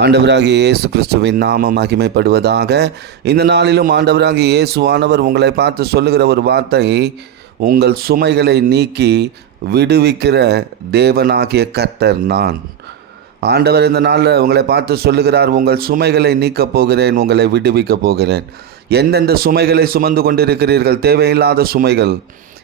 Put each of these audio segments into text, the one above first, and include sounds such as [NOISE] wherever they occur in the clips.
ஆண்டவராகிய இயேசு கிறிஸ்துவின் நாமம் மகிமைப்படுவதாக. இந்த நாளிலும் ஆண்டவராகிய இயேசுவானவர் உங்களை பார்த்து சொல்லுகிற ஒரு வார்த்தை உங்கள் சுமைகளை நீக்கி விடுவிக்கிற தேவனாகிய கர்த்தர் நான். ஆண்டவர் இந்த நாளில் உங்களை பார்த்து சொல்லுகிறார் உங்கள் சுமைகளை நீக்கப் போகிறேன் உங்களை விடுவிக்கப் போகிறேன். எந்தெந்த சுமைகளை சுமந்து கொண்டிருக்கிறீர்கள்? தேவையில்லாத சுமைகள்.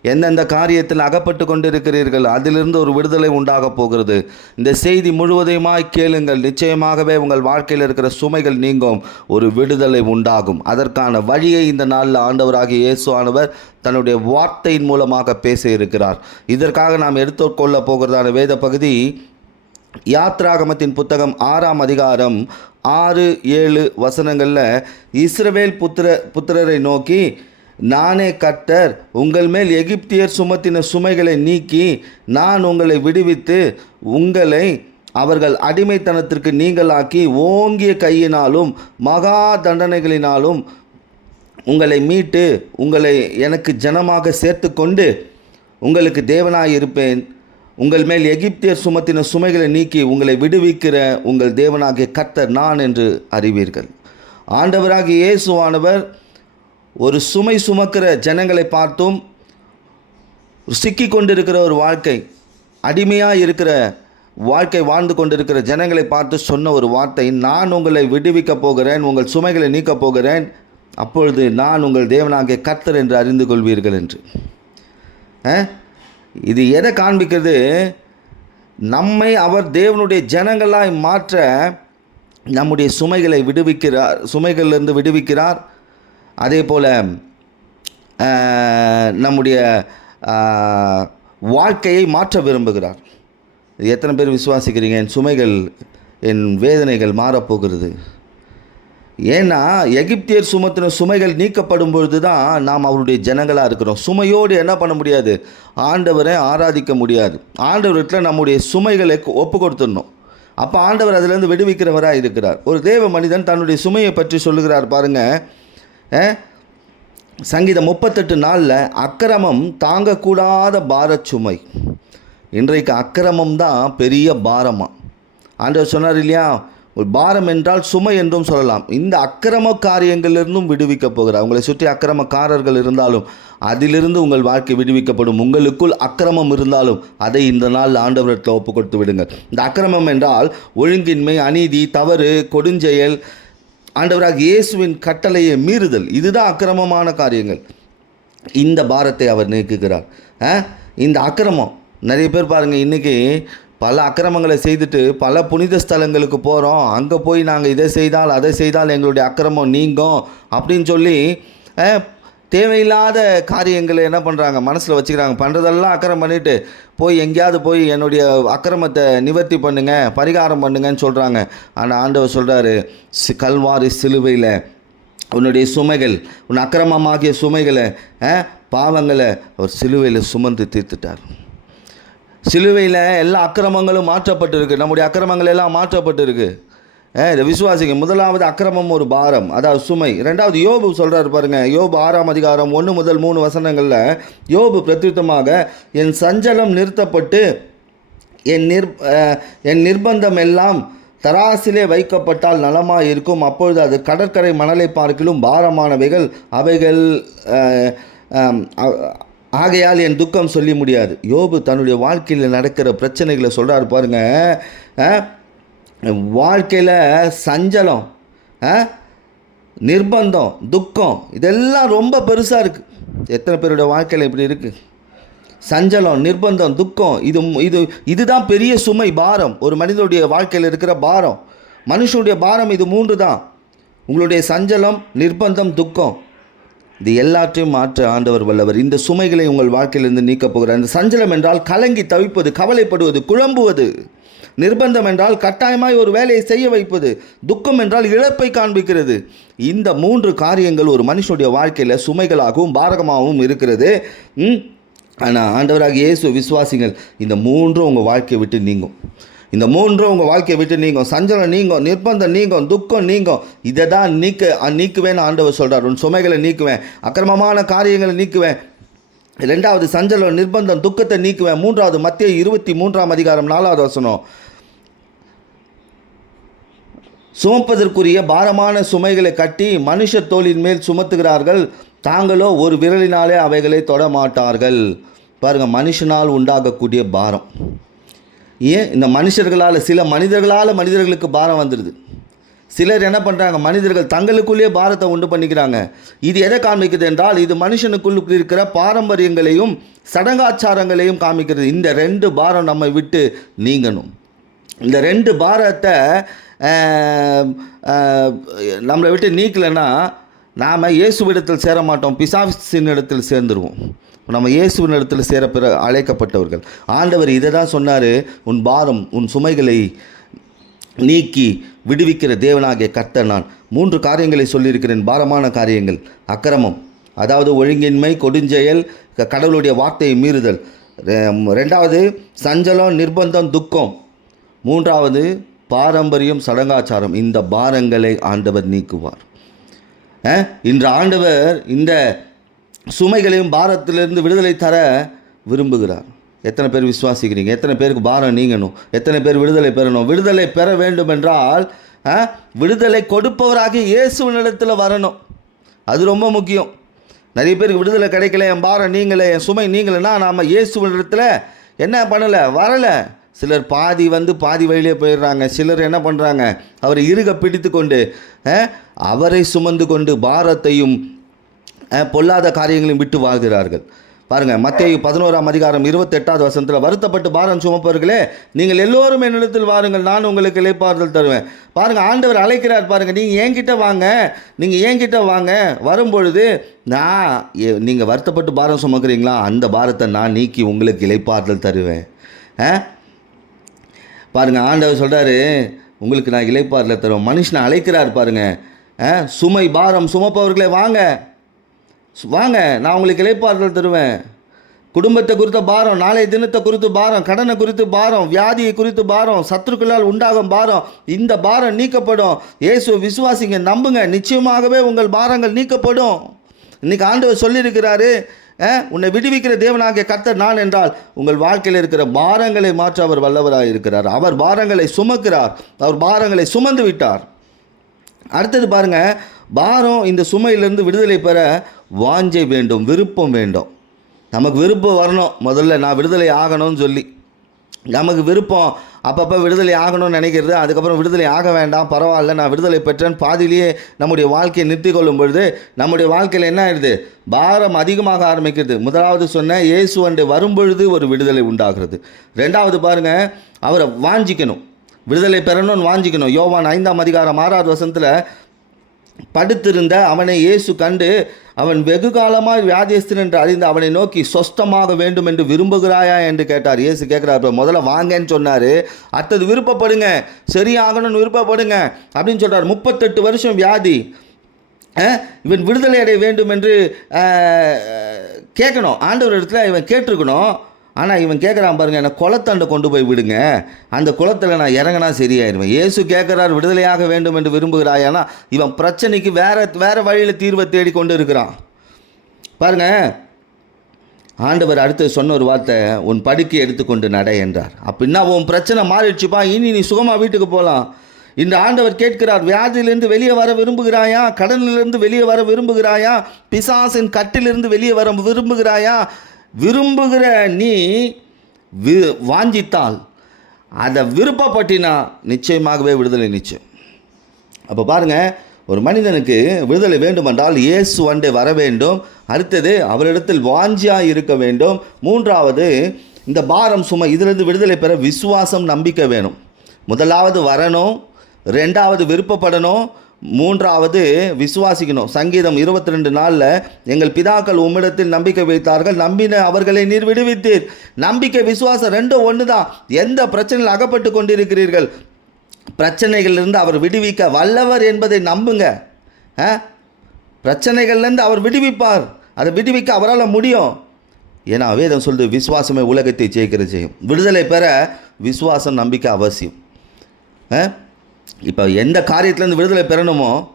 எந்தெந்த காரியத்தில் அகப்பட்டு கொண்டிருக்கிறீர்கள் அதிலிருந்து ஒரு விடுதலை உண்டாகப் போகிறது. இந்த செய்தி முழுவதையுமாய் கேளுங்கள். நிச்சயமாகவே உங்கள் வாழ்க்கையில் இருக்கிற சுமைகள் நீங்கும். ஒரு விடுதலை உண்டாகும். அதற்கான வழியை இந்த நாளில் ஆண்டவராகிய இயேசு ஆனவர் தன்னுடைய வார்த்தையின் மூலமாக பேச இருக்கிறார். இதற்காக நாம் எடுத்துக்கொள்ள போகிறதான வேத பகுதி யாத்ராகமத்தின் புத்தகம் ஆறாம் அதிகாரம் ஆறு ஏழு வசனங்களில் இஸ்ரவேல் புத்திர புத்திரரை நோக்கி நானே கர்த்தர் உங்கள் மேல் எகிப்தியர் சுமத்தின சுமைகளை நீக்கி நான் உங்களை விடுவித்து உங்களை அவர்கள் அடிமைத்தனத்திற்கு நீங்களாக்கி ஓங்கிய கையினாலும் மகா தண்டனைகளினாலும் உங்களை மீட்டு உங்களை எனக்கு ஜனமாக சேர்த்து கொண்டு உங்களுக்கு தேவனாய் இருப்பேன். உங்கள் மேல் எகிப்தியர் சுமத்தின சுமைகளை நீக்கி உங்களை விடுவிக்கிற உங்கள் தேவனாகிய கர்த்தர் நான் என்று அறிவீர்கள். ஆண்டவராகிய இயேசுவானவர் ஒரு சுமை சுமக்கிற ஜனங்களை பார்த்தும் சிக்கி கொண்டிருக்கிற ஒரு வாழ்க்கை அடிமையாக இருக்கிற வாழ்க்கை வாழ்ந்து கொண்டிருக்கிற ஜனங்களை பார்த்து சொன்ன ஒரு வார்த்தை நான் உங்களை விடுவிக்கப் போகிறேன் உங்கள் சுமைகளை நீக்கப் போகிறேன். அப்பொழுது நான் உங்கள் தேவனாகிய கர்த்தர் என்று அறிந்து கொள்வீர்கள் என்று. இது எதை காண்பிக்கிறது? நம்மை அவர் தேவனுடைய ஜனங்களாய் மாற்ற நம்முடைய சுமைகளை விடுவிக்கிறார் சுமைகளிலிருந்து விடுவிக்கிறார். அதே போல் நம்முடைய வாழ்க்கையை மாற்ற விரும்புகிறார். எத்தனை பேர் விசுவாசிக்கிறீங்க? என் சுமைகள் என் வேதனைகள் மாறப்போகிறது. ஏன்னா எகிப்தியர் சுமத்தின சுமைகள் நீக்கப்படும் பொழுது தான் நாம் அவருடைய ஜனங்களாக இருக்கிறோம். சுமையோடு என்ன பண்ண முடியாது? ஆண்டவரை ஆராதிக்க முடியாது. ஆண்டவர்கிட்ட நம்முடைய சுமைகளை ஒப்பு கொடுத்துடணும். அப்போ ஆண்டவர் அதிலிருந்து விடுவிக்கிறவராக இருக்கிறார். ஒரு தேவ மனிதன் தன்னுடைய சுமையை பற்றி சொல்லுகிறார் பாருங்கள் சங்கீதம் முப்பத்தெட்டு நாளில் அக்கிரமம் தாங்கக்கூடாத பார சுமை. இன்றைக்கு அக்கிரமம் தான் பெரிய பாரமாக ஆண்டவர் சொன்னார் இல்லையா? ஒரு பாரம் என்றால் சுமை என்றும் சொல்லலாம். இந்த அக்கிரம காரியங்களிலிருந்தும் விடுவிக்க போகிறார். உங்களை சுற்றி அக்கிரமக்காரர்கள் இருந்தாலும் அதிலிருந்து உங்கள் வாழ்க்கை விடுவிக்கப்படும். உங்களுக்குள் அக்கிரமம் இருந்தாலும் அதை இந்த நாள் ஆண்டவரத்தில் ஒப்பு கொடுத்து விடுங்கள். இந்த அக்கிரமம் என்றால் ஒழுங்கின்மை அநீதி தவறு கொடுஞ்செயல் ஆண்டவராக இயேசுவின் கட்டளையை மீறுதல். இதுதான் அக்கிரமமான காரியங்கள். இந்த பாரத்தை அவர் நீக்குகிறார். ஆ? இந்த அக்கிரமம். நிறைய பேர் பாருங்கள் இன்றைக்கி பல அக்கிரமங்களை செய்துட்டு பல புனித ஸ்தலங்களுக்கு போகிறோம் அங்கே போய் நாங்கள் இதை செய்தால் அதை செய்தால் எங்களுடைய அக்கிரமம் நீங்கும் அப்படின்னு சொல்லி ஆ, தேவையில்லாத காரியங்களை என்ன பண்ணுறாங்க மனசில் வச்சுக்கிறாங்க. பண்ணுறதெல்லாம் அக்கிரம் பண்ணிவிட்டு போய் எங்கேயாவது போய் என்னுடைய அக்கிரமத்தை நிவர்த்தி பண்ணுங்க பரிகாரம் பண்ணுங்கன்னு சொல்கிறாங்க ஆனால் ஆண்டவர் சொல்கிறாரு சி கல்வாரி சிலுவையில் உன்னுடைய சுமைகள் உன் அக்கிரமமாகிய சுமைகளை ஆ, பாவங்களை அவர் சிலுவையில் சுமந்து தீர்த்துட்டார். சிலுவையில் எல்லா அக்கிரமங்களும் மாற்றப்பட்டிருக்கு. நம்முடைய அக்கிரமங்கள் எல்லாம் மாற்றப்பட்டிருக்கு. ஆ, முதலாவது அக்கிரமம் ஒரு பாரம். அதாவது சுமை. ரெண்டாவது யோபு சொல்கிறார் பாருங்க. யோபு ஆறாம் அதிகாரம் ஒன்று முதல் மூணு வசனங்களில் யோபு பிரத்யுத்தமாக என் சஞ்சலம் நிறுத்தப்பட்டு என் நிர் என் நிர்பந்தம் எல்லாம் தராசிலே வைக்கப்பட்டால் நலமாக இருக்கும். அப்பொழுது அது கடற்கரை மணலை பார்க்கிலும் பாரமானவைகள் அவைகள் ஆகையால் என் துக்கம் சொல்லி முடியாது. யோபு தன்னுடைய வாழ்க்கையில் நடக்கிற பிரச்சனைகளை சொல்கிறார் பாருங்கள் வாழ்க்கையில் சஞ்சலம் நிர்பந்தம் துக்கம் இதெல்லாம் ரொம்ப பெருசாக இருக்குது எத்தனை பேருடைய வாழ்க்கையில் இப்படி இருக்குது சஞ்சலம் நிர்பந்தம் துக்கம் இது இது இதுதான் பெரிய சுமை பாரம். ஒரு மனிதனுடைய வாழ்க்கையில் இருக்கிற பாரம். மனுஷனுடைய பாரம் இது மூன்று தான். உங்களுடைய சஞ்சலம் நிர்பந்தம் துக்கம். இது எல்லாற்றையும் மாற்ற ஆண்டவர் வல்லவர். இந்த சுமைகளை உங்கள் வாழ்க்கையிலிருந்து நீக்கப் போகிறார். இந்த சஞ்சலம் என்றால் கலங்கி தவிப்பது கவலைப்படுவது குழம்புவது. நிர்பந்தம் என்றால் கட்டாயமாய் ஒரு வேலையை செய்ய வைப்பது துக்கம் என்றால் இழப்பை காண்பிக்கிறது. இந்த மூன்று காரியங்கள் ஒரு மனுஷனுடைய வாழ்க்கையில் சுமைகளாகவும் பாரகமாகவும் இருக்கிறது. ம்? ஆனால் ஆண்டவராக இயேசு விசுவாசிகள் இந்த மூன்றும் உங்கள் வாழ்க்கையை விட்டு நீங்கும். இந்த மூன்றும் உங்கள் வாழ்க்கையை விட்டு நீங்கும். சஞ்சலம் நீங்கும் நிர்பந்தம் நீங்கும் துக்கம் நீங்கும். இதை தான் நீக்க நீக்குவேன் நீக்குவேன்னு ஆண்டவர் சொல்கிறார் உன் சுமைகளை நீக்குவேன் அக்கிரமமான காரியங்களை நீக்குவேன். ரெண்டாவது சஞ்சலம் நிர்பந்தம் துக்கத்தை நீக்குவேன். மூன்றாவது மத்திய இருபத்தி மூன்றாம் அதிகாரம் நாலாவது வசனம். சுமப்பதற்குரிய பாரமான சுமைகளை கட்டி மனுஷ தோளின் மேல் சுமத்துகிறார்கள். தாங்களோ ஒரு விரலினாலே அவைகளை தொட மாட்டார்கள் மனுஷனால் உண்டாகக்கூடிய பாரம். ஏன்? இந்த மனுஷர்களால் சில மனிதர்களால் மனிதர்களுக்கு பாரம் வந்துடுது சிலர் என்ன பண்ணுறாங்க மனிதர்கள் தங்களுக்குள்ளேயே பாரத்தை உண்டு பண்ணிக்கிறாங்க. இது எதை காமிக்குது என்றால் இது மனுஷனுக்குள் இருக்கிற பாரம்பரியங்களையும் சடங்காச்சாரங்களையும் காமிக்கிறது. இந்த ரெண்டு பாரம் நம்மை விட்டு நீங்கணும். இந்த ரெண்டு பாரத்தை நம்மளை விட்டு நீக்கலைன்னா நாம் இயேசுவிடத்தில் சேர மாட்டோம் பிசாசின் இடத்தில் சேர்ந்துருவோம். நம்ம இயேசுவின் இடத்தில் சேர பிற அழைக்கப்பட்டவர்கள். ஆண்டவர் இதை தான் சொன்னார் உன் பாரம் உன் சுமைகளை நீக்கி விடுவிக்கிற தேவனாகிய கர்த்தர் நான். மூன்று காரியங்களை சொல்லியிருக்கிறேன். பாரமான காரியங்கள் அக்கிரமம் அதாவது ஒழுங்கின்மை கொடுஞ்செயல் கடவுளுடைய வார்த்தையை மீறுதல். ரெ- ரெண்டாவது சஞ்சலம் நிர்பந்தம் துக்கம். மூன்றாவது பாரம்பரியம் சடங்காச்சாரம். இந்த பாரங்களை ஆண்டவர் நீக்குவார். இன்று ஆண்டவர் இந்த சுமைகளையும் பாரத்திலிருந்து விடுதலை தர விரும்புகிறார். எத்தனை பேர் விசுவாசிக்கிறீங்க? எத்தனை பேருக்கு பாரம் நீங்கணும்? எத்தனை பேர் விடுதலை பெறணும்? விடுதலை பெற வேண்டும் என்றால் அஹ், விடுதலை கொடுப்பவராகிய இயேசுவினிடத்தில் வரணும். அது ரொம்ப முக்கியம். நிறைய பேருக்கு விடுதலை கிடைக்கல என் பாரம் நீங்களே என் சுமை நீங்களேன்னா நாம் இயேசுவினிடத்தில் என்ன பண்ணலை? வரலை. சிலர் பாதி வந்து பாதி வழியிலே போயிடுறாங்க. சிலர் என்ன பண்ணுறாங்க அவரை இருக பிடித்து கொண்டு அவரை சுமந்து கொண்டு பாரத்தையும் பொல்லாத காரியங்களையும் விட்டு வாழ்கிறார்கள். பாருங்கள் மத்திய பதினோராம் அதிகாரம் இருபத்தெட்டாவது வசனத்தில் வருத்தப்பட்டு பாரம் சுமப்பவர்களே நீங்கள் எல்லோரும் என்னிடத்தில் வாருங்கள் நான் உங்களுக்கு இழைப்பாறுதல் தருவேன். பாருங்கள் ஆண்டவர் அழைக்கிறார் பாருங்கள் நீங்கள் என்கிட்ட வாங்க நீங்கள் என்கிட்ட வாங்க. வரும்பொழுது நான் எ- நீங்கள் வருத்தப்பட்டு பாரம் சுமக்கிறீங்களா? அந்த பாரத்தை நான் நீக்கி உங்களுக்கு இழைப்பாறுதல் தருவேன். பாருங்கள் ஆண்டவர் சொல்கிறாரு உங்களுக்கு நான் இளைப்பாறுதல் தருவேன் மனுஷனை அழைக்கிறார் பாருங்கள் ஆ, சுமை பாரம் சுமப்பவர்களே வாங்க. வாங்க நான் உங்களுக்கு இளைப்பாறுதல் தருவேன். குடும்பத்தை குறித்த பாரம் நாளைய தினத்தை குறித்து பாரம் கடனை குறித்து பாரம் வியாதியை குறித்து பாரம் சத்துருக்களால் உண்டாகும் பாரம் இந்த பாரம் நீக்கப்படும். இயேசு விசுவாசிங்க நம்புங்க நிச்சயமாகவே உங்கள் பாரங்கள் நீக்கப்படும். இன்னைக்கு ஆண்டவர் சொல்லியிருக்கிறாரு உன்னை விடுவிக்கிற தேவனாகிய கர்த்தர் நான் என்றால் உங்கள் வாழ்க்கையில் இருக்கிற பாரங்களை மாற்ற அவர் வல்லவராக இருக்கிறார். அவர் பாரங்களை சுமக்கிறார். அவர் பாரங்களை சுமந்து விட்டார். அடுத்தது பாருங்க பாரம் இந்த சுமையிலிருந்து விடுதலை பெற வாஞ்சை வேண்டும் விருப்பம் வேண்டும். நமக்கு விருப்பம் வரணும். முதல்ல நான் விடுதலை ஆகணும்னு சொல்லி. நமக்கு விருப்பம் அப்பப்போ விடுதலை ஆகணும்னு நினைக்கிறது அதுக்கப்புறம் விடுதலை ஆக வேண்டாம் பரவாயில்ல நான் விடுதலை பெற்றேன் பாதியிலேயே நம்முடைய வாழ்க்கையை நிறுத்தி கொள்ளும் பொழுது நம்முடைய வாழ்க்கையில் என்ன ஆயிடுது? பாரம் அதிகமாக ஆரம்பிக்கிறது. முதலாவது சொன்ன இயேசு அண்டு வரும்பொழுது ஒரு விடுதலை உண்டாகிறது. ரெண்டாவது பாருங்க அவரை வாஞ்சிக்கணும். விடுதலை பெறணும்னு வாஞ்சிக்கணும். யோவான் ஐந்தாம் அதிகாரம் ஆறாவது வசனத்தில் படுத்திருந்த அவனை இயேசு கண்டு அவன் வெகு காலமாய் வியாதியஸ்தன் என்று அறிந்து அவனை நோக்கி சொஸ்தமாக வேண்டும் என்று விரும்புகிறாயா? என்று கேட்டார். இயேசு கேட்குறாரு முதல்ல வாங்கன்னு சொன்னார். அடுத்தது விருப்பப்படுங்க. சரியாகணும்னு விருப்பப்படுங்க. அப்படின்னு சொல்கிறார் முப்பத்தெட்டு வருஷம் வியாதி. இவன் விடுதலை அடைய வேண்டும் என்று கேட்கணும். ஆண்டவர் இடத்துல இவன் கேட்டிருக்கணும். ஆனால் இவன் கேட்குறான் பாருங்க என்னை குளத்தாண்ட கொண்டு போய் விடுங்க. அந்த குளத்தில் நான் இறங்கினா சரியாயிருவேன். இயேசு கேட்குறார் விடுதலையாக வேண்டும் என்று விரும்புகிறாயானா இவன் பிரச்சனைக்கு வேறு வேறு வழியில் தீர்வை தேடி கொண்டு இருக்கிறான் பாருங்க ஆண்டவர் அடுத்து சொன்ன ஒரு வார்த்தை உன் படுக்கை எடுத்துக்கொண்டு நட என்றார். அப்படின்னா உன் பிரச்சனை மாறிடுச்சுப்பா. இனி நீ சுகமாக வீட்டுக்கு போகலாம் இந்த ஆண்டவர் கேட்கிறார் வியாதியிலிருந்து வெளியே வர விரும்புகிறாயா? கடனிலிருந்து வெளியே வர விரும்புகிறாயா? பிசாசின் கட்டிலிருந்து வெளியே வர விரும்புகிறாயா? விரும்புகிற நீ வி வாஞ்சித்தால் அதை விருப்பப்பட்டினா நிச்சயமாகவே விடுதலை நிச்சயம். அப்போ பாருங்க ஒரு மனிதனுக்கு விடுதலை வேண்டுமென்றால் இயேசு அண்டை வர வேண்டும் அடுத்தது அவரிடத்தில் வாஞ்சியாக இருக்க வேண்டும் மூன்றாவது இந்த பாரம் சுமை இதிலிருந்து விடுதலை பெற விசுவாசம் நம்பிக்கை வேணும். முதலாவது வரணும் ரெண்டாவது விருப்பப்படணும் மூன்றாவது விசுவாசிக்கணும். சங்கீதம் இருபத்தி ரெண்டு நாளில் எங்கள் பிதாக்கள் உம்மிடத்தில் நம்பிக்கை வைத்தார்கள் நம்பின அவர்களை நீர் விடுவித்தீர். நம்பிக்கை விசுவாசம் ரெண்டும் ஒன்று தான் எந்த பிரச்சனையில் அகப்பட்டு கொண்டிருக்கிறீர்கள்? பிரச்சனைகளிலிருந்து அவர் விடுவிக்க வல்லவர் என்பதை நம்புங்க. ஆ? பிரச்சனைகள்லேருந்து அவர் விடுவிப்பார். அதை விடுவிக்க அவரால் முடியும். ஏன்னா வேதம் சொல்லுது விசுவாசமே உலகத்தை ஜெயிக்கிற செய்யும் விடுதலை பெற விசுவாசம் நம்பிக்கை அவசியம். இப்போ எந்த காரியத்துலேருந்து விடுதலை பெறணுமோ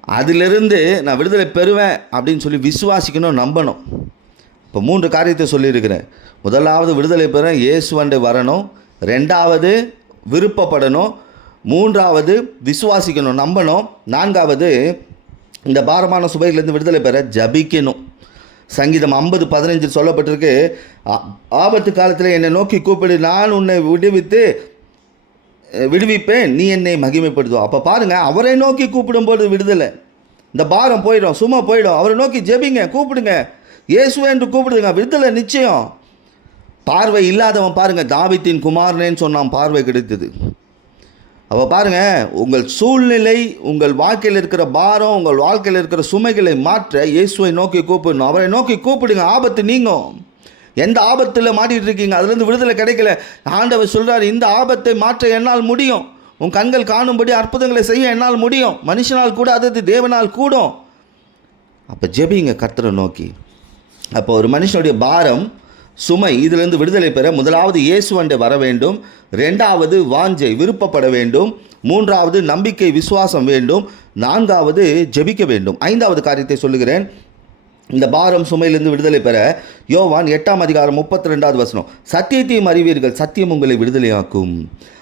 அதிலிருந்து நான் விடுதலை பெறுவேன் அப்படின்னு சொல்லி விசுவாசிக்கணும் நம்பணும். இப்போ மூன்று காரியத்தை சொல்லியிருக்கிறேன். முதலாவது விடுதலை பெற இயேசுவண்டை வரணும். ரெண்டாவது விருப்பப்படணும். மூன்றாவது விசுவாசிக்கணும் நம்பணும். நான்காவது இந்த பாரமான சுவையிலேருந்து விடுதலை பெற ஜபிக்கணும். சங்கீதம் ஐம்பது பதினஞ்சு சொல்லப்பட்டிருக்கு ஆ- ஆபத்து காலத்தில் என்னை நோக்கி கூப்பிடு நான் உன்னை விடுவித்து விடுவிப்பேன் நீ என்னை மகிமைப்படுத்துவோம் அப்போ பாருங்கள் அவரை நோக்கி கூப்பிடும்போது விடுதலை. இந்த பாரம் போயிடும் சும்மா போயிடும். அவரை நோக்கி ஜெபிங்க கூப்பிடுங்க. இயேசுவே என்று கூப்பிடுங்க விடுதலை நிச்சயம். பார்வை இல்லாதவன் பாருங்கள் தாவித்தின் குமாரனேன்னு சொன்னான் பார்வை கிடைத்தது. அப்போ பாருங்க உங்கள் சூழ்நிலை உங்கள் வாழ்க்கையில் இருக்கிற பாரம் உங்கள் வாழ்க்கையில் இருக்கிற சுமைகளை மாற்ற இயேசுவை நோக்கி கூப்பிடணும். அவரை நோக்கி கூப்பிடுங்க ஆபத்து நீங்கும். எந்த ஆபத்தில் மாட்டிகிட்டு இருக்கீங்க? அதுலேருந்து விடுதலை கிடைக்கல. ஆண்டவர் சொல்கிறார் இந்த ஆபத்தை மாற்ற என்னால் முடியும். உன் கண்கள் காணும்படி அற்புதங்களை செய்ய என்னால் முடியும். மனுஷனால் கூட அது தேவனால் கூடும். அப்போ ஜெபிங்க கர்த்தரை நோக்கி. அப்போ ஒரு மனுஷனுடைய பாரம் சுமை இதிலிருந்து விடுதலை பெற முதலாவது இயேசுவண்டை வர வேண்டும். ரெண்டாவது வாஞ்சை விருப்பப்பட வேண்டும். மூன்றாவது நம்பிக்கை விசுவாசம் வேண்டும். நான்காவது ஜெபிக்க வேண்டும். ஐந்தாவது காரியத்தை சொல்லுகிறேன். இந்த பாரம் சுமையிலிருந்து விடுதலை பெற யோவான் எட்டாம் அதிகாரம் முப்பத்தி ரெண்டாவது வசனம் சத்தியத்தையும் அறிவீர்கள் சத்தியம் உங்களை விடுதலையாக்கும்.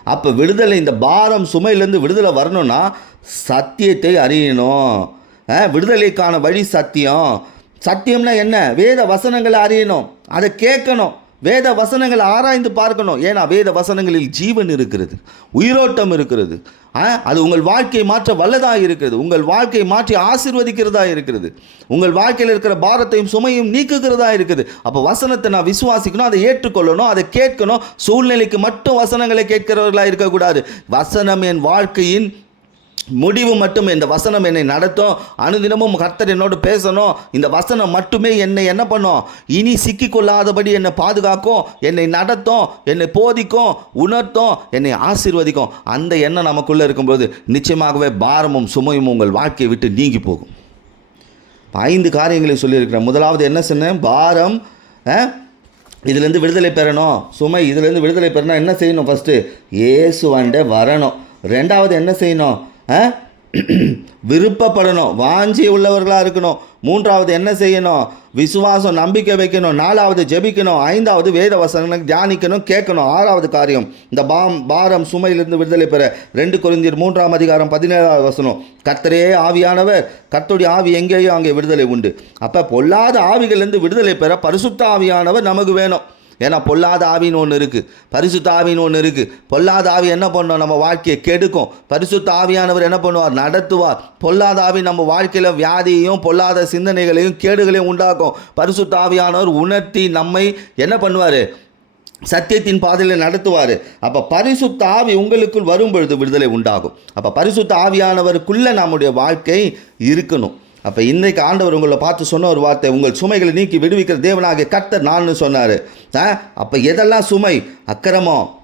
அப்போ விடுதலை இந்த பாரம் சுமையிலேருந்து விடுதலை வரணும்னா சத்தியத்தை அறியணும். விடுதலைக்கான வழி சத்தியம். சத்தியம்னா என்ன? வேத வசனங்களை அறியணும். அதை கேட்கணும். வேத வசனங்களை ஆராய்ந்து பார்க்கணும். ஏன்னா வேத வசனங்களில் ஜீவன் இருக்கிறது உயிரோட்டம் இருக்கிறது. ஆ, அது உங்கள் வாழ்க்கையை மாற்ற வல்லதாக இருக்கிறது. உங்கள் வாழ்க்கையை மாற்றி ஆசிர்வதிக்கிறதா இருக்கிறது. உங்கள் வாழ்க்கையில் இருக்கிற பாரத்தையும் சுமையும் நீக்குகிறதா இருக்குது. அப்போ வசனத்தை நான் விசுவாசிக்கணும் அதை ஏற்றுக்கொள்ளணும் அதை கேட்கணும். சூழ்நிலைக்கு மட்டும் வசனங்களை கேட்கிறவர்களாக இருக்கக்கூடாது. வசனம் என் வாழ்க்கையின் முடிவு மட்டும் இந்த வசனம் என்னை நடத்தும். அனுதினமும் கர்த்தர் என்னோடு பேசணும். இந்த வசனம் மட்டுமே என்னை என்ன பண்ணும்? இனி சிக்கிக்கொள்ளாதபடி என்னை பாதுகாக்கும் என்னை நடத்தும் என்னை போதிக்கும் உணர்த்தும் என்னை ஆசீர்வதிக்கும். அந்த எண்ணம் நமக்குள்ளே இருக்கும்போது நிச்சயமாகவே பாரமும் சுமையும் உங்கள் வாழ்க்கையை விட்டு நீங்கி போகும். ஐந்து காரியங்களை சொல்லியிருக்கிறேன். முதலாவது என்ன சொன்னேன்? பாரம் இதுலேருந்து விடுதலை பெறணும். சுமை இதுலேருந்து விடுதலை பெறணும் என்ன செய்யணும் ஃபஸ்ட்டு இயேசுவாண்ட வரணும். ரெண்டாவது என்ன செய்யணும்? [CLEARS THROAT] விருப்பப்படணும். வாஞ்சி உள்ளவர்களாக இருக்கணும். மூன்றாவது என்ன செய்யணும்? விசுவாசம் நம்பிக்கை வைக்கணும். நாலாவது ஜெபிக்கணும். ஐந்தாவது வேத வசனங்கள் தியானிக்கணும் கேட்கணும். ஆறாவது காரியம் இந்த பாம் பாரம் சுமையிலிருந்து விடுதலை பெற. ரெண்டு குறைந்தீர் மூன்றாம் அதிகாரம் பதினேழாவது வசனம் கத்தரே ஆவியானவர் கர்த்தருடைய ஆவி எங்கேயோ அங்கே விடுதலை உண்டு. அப்போ பொல்லாத ஆவிகளிலிருந்து விடுதலை பெற பரிசுத்த ஆவியானவர் நமக்கு வேணும். ஏன்னா பொல்லாத ஆவின்னு ஒன்று இருக்குது பரிசுத்த ஆவின்னு ஒன்று இருக்குது பொல்லாத ஆவி என்ன பண்ணும்? நம்ம வாழ்க்கையை கெடுக்கும். பரிசுத்த ஆவியானவர் என்ன பண்ணுவார்? நடத்துவார். பொல்லாத ஆவி நம்ம வாழ்க்கையில் வியாதியையும் பொல்லாத சிந்தனைகளையும் கேடுகளையும் உண்டாக்கும். பரிசுத்த ஆவியானவர் உணர்த்தி நம்மை என்ன பண்ணுவார்? சத்தியத்தின் பாதையில் நடத்துவார். அப்போ பரிசுத்த ஆவி உங்களுக்குள் வரும் பொழுது விடுதலை உண்டாகும். அப்போ பரிசுத்த ஆவியானவருக்குள்ளே நம்முடைய வாழ்க்கை இருக்கணும். அப்போ இன்றைக்கு ஆண்டவர் உங்களை பார்த்து சொன்ன ஒரு வார்த்தை உங்கள் சுமைகளை நீக்கி விடுவிக்கிற தேவனாகிய கர்த்தர் நான் சொன்னார். அப்போ எதெல்லாம் சுமை? அக்கிரமம்.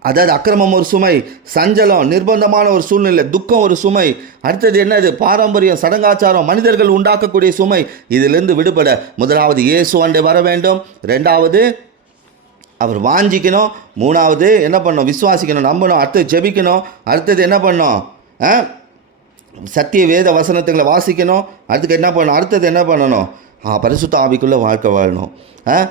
அதாவது அக்கிரமம் ஒரு சுமை சஞ்சலம் நிர்பந்தமான ஒரு சூழ்நிலை துக்கம் ஒரு சுமை. அடுத்தது என்னது? பாரம்பரியம் சடங்காச்சாரம் மனிதர்கள் உண்டாக்கக்கூடிய சுமை. இதிலிருந்து விடுபட முதலாவது இயேசு ஆண்டை வர வேண்டும். ரெண்டாவது அவர் வாஞ்சிக்கணும். மூணாவது என்ன பண்ணணும்? விசுவாசிக்கணும் நம்பணும். அடுத்தது ஜெபிக்கணும். அடுத்தது என்ன பண்ணணும்? ஆ? சத்திய வேத வசனத்துங்களை வாசிக்கணும். அடுத்துக்கு என்ன பண்ணணும்? அடுத்தது என்ன பண்ணணும்? ஆ பரிசுத்த ஆவிக்குள்ளே வாழ்க்கை வாழணும். ஆ?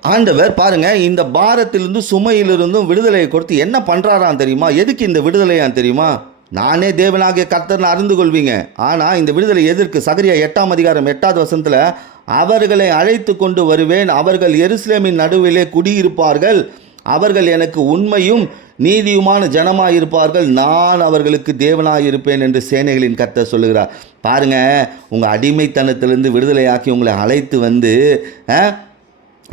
ஆண்டவர் பாருங்கள் இந்த பாரத்திலிருந்து சுமையிலிருந்தும் விடுதலையை கொடுத்து என்ன பண்ணுறாரான் தெரியுமா? எதுக்கு இந்த விடுதலையான் தெரியுமா? நானே தேவனாகிய கர்த்தர்னு அறிந்து கொள்வீங்க. ஆனால் இந்த விடுதலை எதற்கு? சகரியா எட்டாம் அதிகாரம் எட்டாவது வசனத்தில் அவர்களை அழைத்து கொண்டு வருவேன். அவர்கள் எருசலேமின் நடுவிலே குடியிருப்பார்கள். அவர்கள் எனக்கு உண்மையும் நீதியுமான ஜனமாயிருப்பார்கள். நான் அவர்களுக்கு தேவனாயிருப்பேன் என்று சேனைகளின் கத்த சொல்லுகிறார். பாருங்க உங்கள் அடிமைத்தனத்திலிருந்து விடுதலையாக்கி உங்களை அழைத்து வந்து ஆ,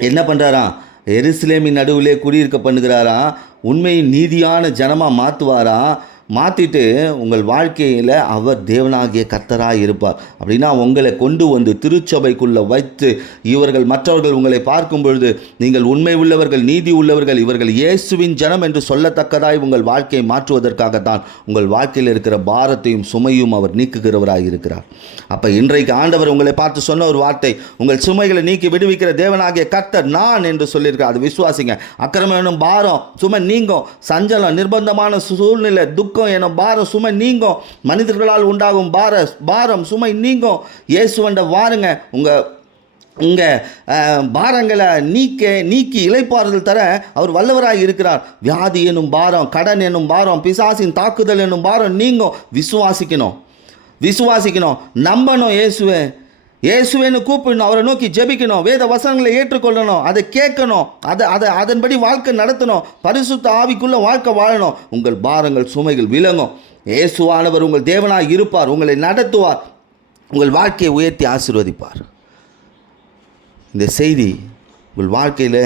என்ன பண்ணுறாராம் எருசலேமின் நடுவிலே குடியிருக்க பண்ணுகிறாராம். உண்மையின் நீதியான ஜனமாக மாற்றுவாராம் மாற்றிட்டு உங்கள் வாழ்க்கையில் அவர் தேவனாகிய கர்த்தராக இருப்பார். அப்படின்னா உங்களை கொண்டு வந்து திருச்சபைக்குள்ளே வைத்து இவர்கள் மற்றவர்கள் உங்களை பார்க்கும் பொழுது நீங்கள் உண்மை உள்ளவர்கள் நீதி உள்ளவர்கள் இவர்கள் இயேசுவின் ஜனம் என்று சொல்லத்தக்கதாய் உங்கள் வாழ்க்கையை மாற்றுவதற்காகத்தான் உங்கள் வாழ்க்கையில் இருக்கிற பாரத்தையும் சுமையும் அவர் நீக்குகிறவராக இருக்கிறார். அப்போ இன்றைக்கு ஆண்டவர் உங்களை பார்த்து சொன்ன ஒரு வார்த்தை உங்கள் சுமைகளை நீக்கி விடுவிக்கிற தேவனாகிய கர்த்தர் நான் என்று சொல்லியிருக்கார் அது விசுவாசிங்க. அக்கிரமனும் பாரம் சுமை நீங்கும். சஞ்சலம் நிர்பந்தமான சூழ்நிலை துக்கம் என பாரம் சுமை நீங்கும். மனிதர்களால் உண்டாகும் பார பாரம் சுமை நீங்கும். இயேசுவண்ட வாருங்க உங்கள் உங்கள் பாரங்களை நீக்க நீக்கி இழைப்பாறுதல் தர அவர் வல்லவராக இருக்கிறார். வியாதி என்னும் பாரம் கடன் என்னும் பாரம் பிசாசின் தாக்குதல் என்னும் பாரம் நீங்கும். விசுவாசிக்கணும். விசுவாசிக்கணும். நம்பணும் இயேசுவை. இயேசுவேன்னு கூப்பிடணும் அவரை நோக்கி ஜெபிக்கணும் வேத வசனங்களை ஏற்றுக்கொள்ளணும் அதை கேட்கணும் அதை அதை அதன்படி வாழ்க்கை நடத்தணும் பரிசுத்த ஆவிக்குள்ள வாழ்க்கை வாழணும். உங்கள் பாரங்கள் சுமைகள் விளங்கும். இயேசுவானவர் உங்கள் தேவனாய் இருப்பார் உங்களை நடத்துவார் உங்கள் வாழ்க்கையை உயர்த்தி ஆசிர்வதிப்பார். இந்த செய்தி உங்கள் வாழ்க்கையில்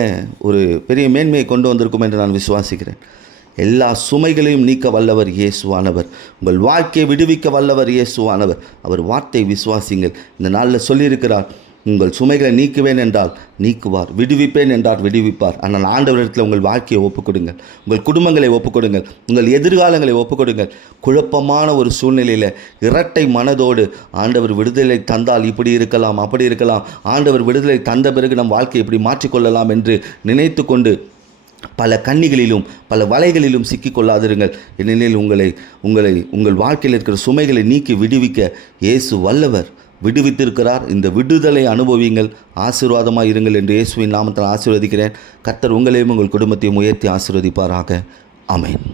ஒரு பெரிய மேன்மையை கொண்டு வந்திருக்கும் என்று நான் விசுவாசிக்கிறேன். எல்லா சுமைகளையும் நீக்க வல்லவர் இயேசுவானவர். உங்கள் வாழ்க்கையை விடுவிக்க வல்லவர் இயேசுவானவர். அவர் வார்த்தை விசுவாசிங்கள். இந்த நாளில் சொல்லியிருக்கிறார் உங்கள் சுமைகளை நீக்குவேன் என்றால் நீக்குவார் விடுவிப்பேன் என்றால் விடுவிப்பார். ஆனால் ஆண்டவரிடத்தில் உங்கள் வாழ்க்கையை ஒப்புக்கொடுங்கள். உங்கள் குடும்பங்களை ஒப்புக்கொடுங்கள். உங்கள் எதிர்காலங்களை ஒப்புக்கொடுங்கள். குழப்பமான ஒரு சூழ்நிலையில் இரட்டை மனதோடு ஆண்டவர் விடுதலை தந்தால் இப்படி இருக்கலாம் அப்படி இருக்கலாம். ஆண்டவர் விடுதலை தந்த பிறகு நம் வாழ்க்கையை இப்படி மாற்றிக்கொள்ளலாம் என்று நினைத்து கொண்டு பல கண்ணிகளிலும் பல வலைகளிலும் சிக்கிக்கொள்ளாதிருங்கள். ஏனெனில் உங்களை உங்களை உங்கள் வாழ்க்கையில் இருக்கிற சுமைகளை நீக்கி விடுவிக்க இயேசு வல்லவர் விடுவித்திருக்கிறார். இந்த விடுதலை அனுபவியுங்கள். ஆசீர்வாதமாக இருங்கள் என்று இயேசுவின் நாமத்தில் ஆசீர்வதிக்கிறேன். கர்த்தர் உங்களையும் உங்கள் குடும்பத்தையும் உயர்த்தி ஆசீர்வதிப்பாராக. அமேன்